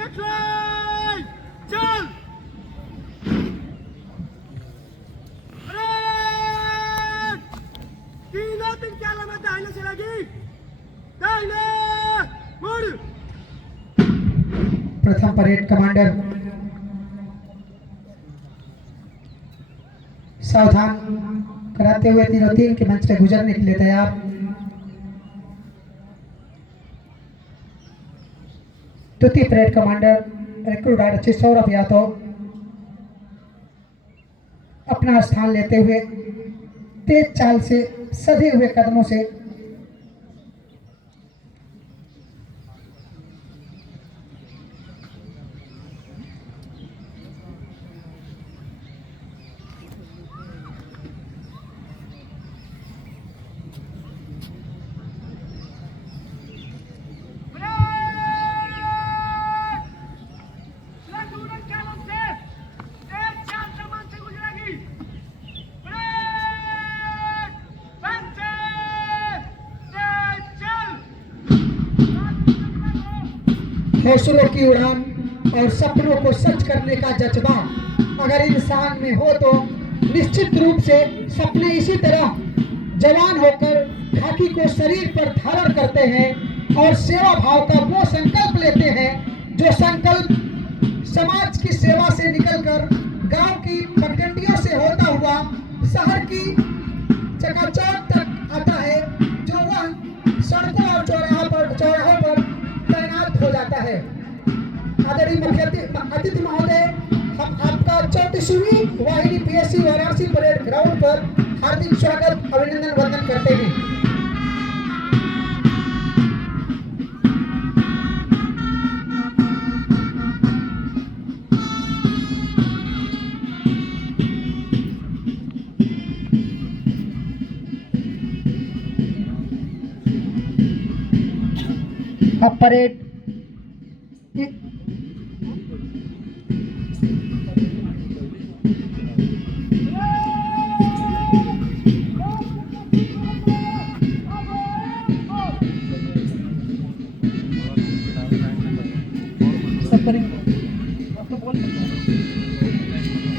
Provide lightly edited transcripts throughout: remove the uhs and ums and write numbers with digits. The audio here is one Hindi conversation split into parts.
चल तीन क्या लगा दाहिने से लगी दाहिने मुड़। प्रथम परेड कमांडर सावधान कराते हुए तीनों तीन के मंच से गुजरने के लिए तैयार। द्वितीय परेड कमांडर रिक्रूट आरक्षी सौरभ यादव अपना स्थान लेते हुए तेज चाल से सधे हुए कदमों से हौसलों की उड़ान और सपनों को सच करने का जज्बा अगर इंसान में हो तो निश्चित रूप से सपने इसी तरह जवान होकर खाकी को शरीर पर धारण करते हैं और सेवा भाव का वो संकल्प लेते हैं जो संकल्प समाज की सेवा से निकलकर गांव की पगडंडियों से होता हुआ शहर की चकाचौंध तक आता है, जो वह सड़कों और चौराहों पर तैनात हो जाता है। आदरणीय मुख्य अतिथि महोदय, हम आपका 34वीं वाहिनी पीएससी वाराणसी परेड ग्राउंड पर हार्दिक स्वागत अभिनंदन वंदन करते हैं। अब परेड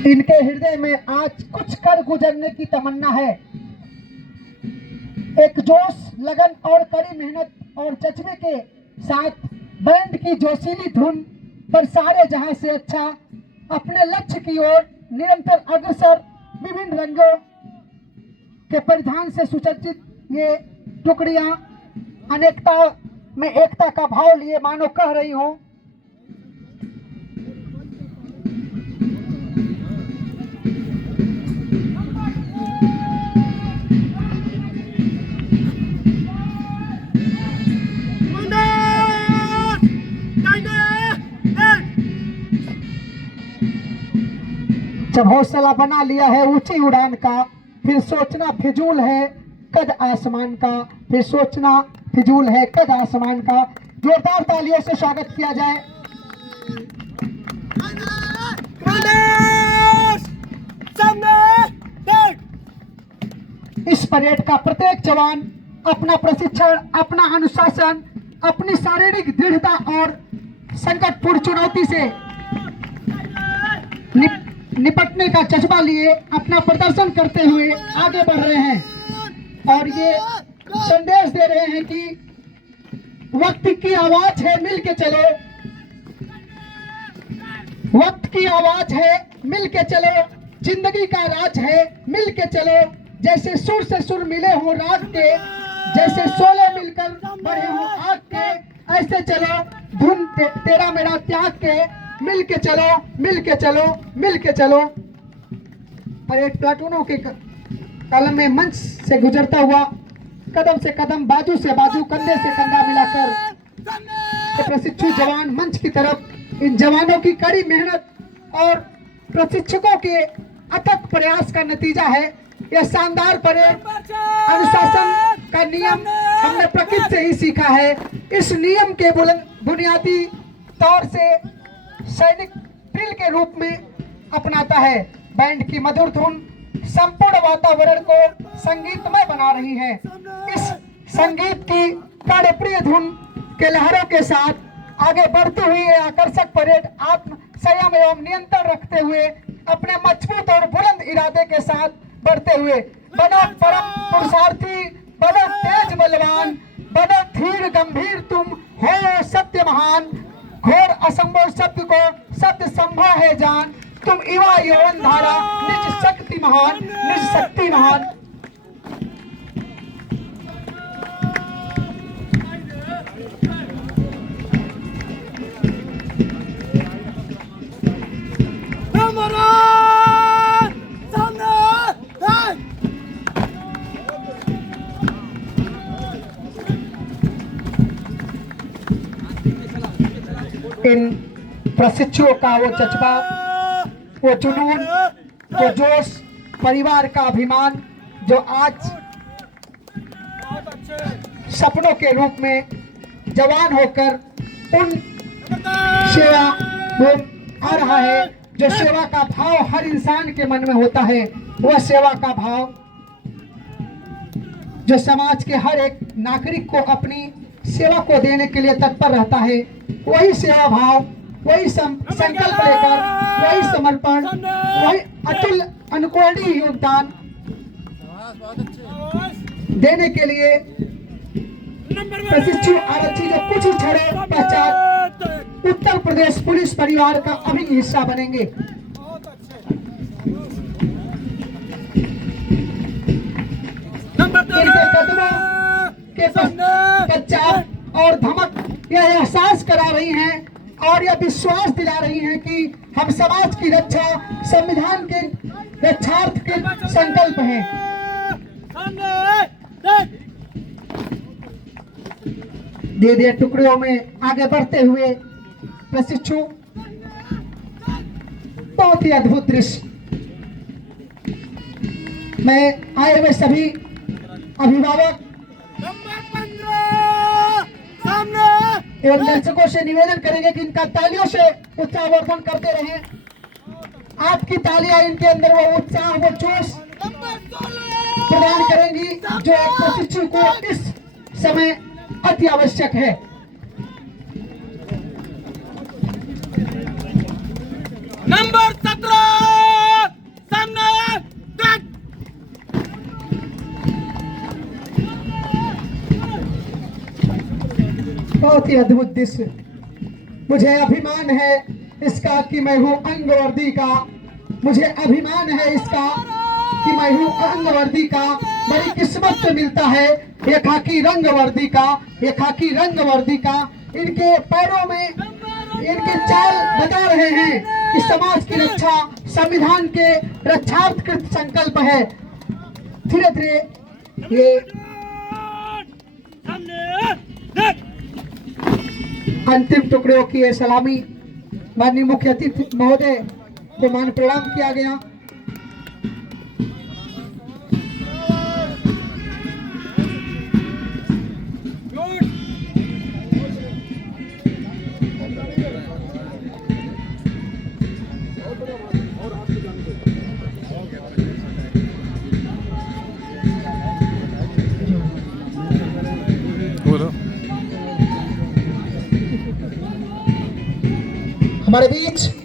इनके हृदय में आज कुछ कर गुजरने की तमन्ना है। एक जोश, लगन और कड़ी मेहनत और जज्बे के साथ बैंड की जोशीली धुन पर सारे जहां से अच्छा अपने लक्ष्य की ओर निरंतर अग्रसर विभिन्न रंगों के परिधान से सुसज्जित ये टुकड़ियां अनेकता में एकता का भाव लिए मानो कह रही हूं, जब हौसला बना लिया है ऊंची उड़ान का, फिर सोचना फिजूल है कद आसमान का, फिर सोचना फिजूल है कद आसमान का। जोरदार तालियों से स्वागत किया जाए। इस परेड का प्रत्येक जवान अपना प्रशिक्षण, अपना अनुशासन, अपनी शारीरिक दृढ़ता और संकटपूर्ण चुनौती से निपटने का जज्बा लिए अपना प्रदर्शन करते हुए आगे बढ़ रहे हैं और ये संदेश दे रहे हैं कि वक्त की आवाज है, मिल के चलो। वक्त की आवाज है, मिल के चलो। जिंदगी का राज है, मिल के चलो। जैसे सुर से सुर मिले हो राग के, जैसे शोले मिलकर बढ़े हो आग के, ऐसे चलो धुन तेरा मेरा त्याग के, मिल के चलो, मिल के चलो, मिल के चलो। परेड प्लाटूनों के कलम में मंच से गुजरता हुआ कदम से कदम, बाजू से बाजू, कंधे से कंधा मिलाकर प्रशिक्षु जवान मंच की तरफ। इन जवानों की कड़ी मेहनत और प्रशिक्षकों के अथक प्रयास का नतीजा है यह शानदार परेड। अनुशासन का नियम हमने प्रकृति से ही सीखा है। इस नियम के बुनियादी तौर से सैनिक ड्रिल के रूप में अपनाता है। बैंड की मधुर धुन संपूर्ण वातावरण को संगीतमय बना रही है। इस संगीत की प्राणप्रिय धुन के लहरों के साथ आगे बढ़ती हुई ये आकर्षक परेड आत्म संयम एवं नियंत्रण रखते हुए अपने मजबूत और बुलंद इरादे के साथ बढ़ते हुए बनो परम पुरुषार्थी, बनो तेज बलवान, बनो धीर गंभीर, तुम हो सत्य महान, घोर असंभव सत्य को सत्य संभव है जान, तुम युवा यौवन धारा, निज शक्ति महान, निज शक्ति महान। इन प्रशिक्षुओं का वो जज्बा, वो जुनून, वो जोश, परिवार का अभिमान जो आज सपनों के रूप में जवान होकर उन सेवा में आ रहा है, जो सेवा का भाव हर इंसान के मन में होता है, वह सेवा का भाव जो समाज के हर एक नागरिक को अपनी सेवा को देने के लिए तत्पर रहता है, वही सेवा भाव, वही संकल्प लेकर, वही समर्पण, वही अतुल अनुकरणीय योगदान देने के लिए प्रशिक्षु आरक्षी जो कुछ ही क्षणों पश्चात उत्तर प्रदेश पुलिस परिवार का अभिन्न हिस्सा बनेंगे। इनके कदमों के पश्चात और धमक यह एहसास करा रही हैं और यह विश्वास दिला रही हैं कि हम समाज की रक्षा, संविधान के रक्षार्थ के संकल्प हैं। धीरे धीरे टुकड़ियों में आगे बढ़ते हुए प्रशिक्षु, बहुत ही अद्भुत दृश्य। मैं आए हुए सभी अभिभावक एवं दर्शकों से निवेदन करेंगे कि इनका तालियों से उत्साहवर्धन करते रहें। आपकी तालियां इनके अंदर वो उत्साह, वो जोश प्रदान करेंगी जो एक प्रशिक्षु को इस समय अति आवश्यक है। नंबर 17 सामने बहुत ही अद्भुत दृश्य। मुझे अभिमान है इसका कि मैं हूँ अंग वर्दी का, मुझे अभिमान है इसका कि मैं हूँ अंग वर्दी का। बड़ी किस्मत से मिलता है ये खाकी रंग वर्दी का, ये खाकी रंग वर्दी का। इनके पैरों में इनके चाल बता रहे हैं कि समाज की रक्षा, संविधान के रक्षार्थकृत संकल्प है। धीरे धीरे ये अंतिम टुकड़ों की ये सलामी माननीय मुख्य अतिथि महोदय को मान प्रणाम किया गया। हमारे बीच